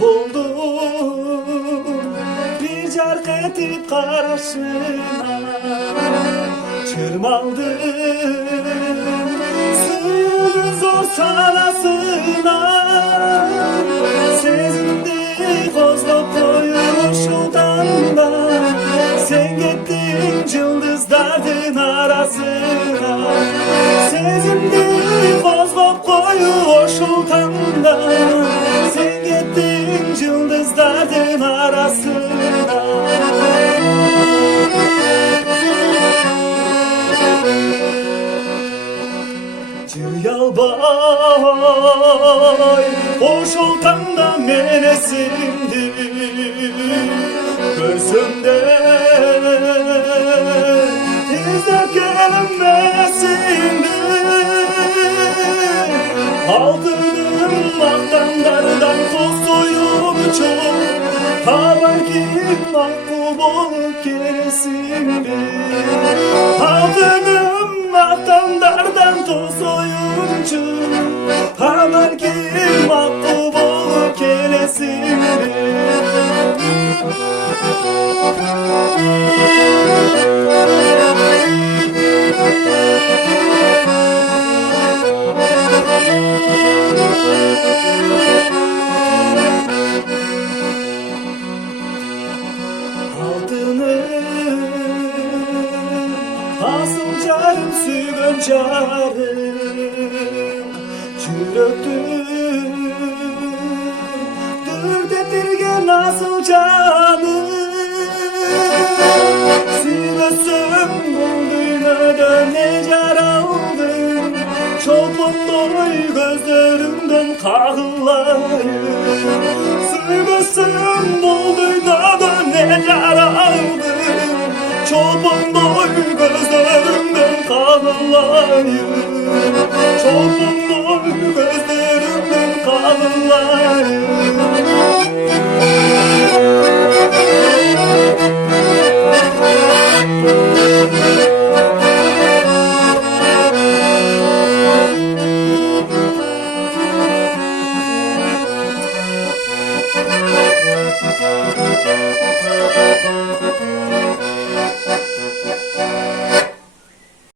buldum bir cark etip karşına, çırmaldım suyunun zor salasına. Sezindi kozlop koyuşudanla, sen gittin yıldızların arasına. Sezindi kozlop koyuşudanla, sen gittin yıldızların arasına. Yalbay hoş oltanda menesindi, görsün de tezde gelinmesindi. Altınım aktanlardan toz soyum çok, haber ki mahkum olup gelesindi. Altınım aktanlardan toz soyuncu, haber ki mahkum olup gelesindi. Asıl carım sügön carım, çürüktür dürdetirgen asıl canım. Sügösüm bulduyla ne car aldım, çolpun doy gözlerimden kahıllayım. Sügösüm bulduyla ne car aldım, çolpun doy gözlerimden kahıllayım. Çolpun doy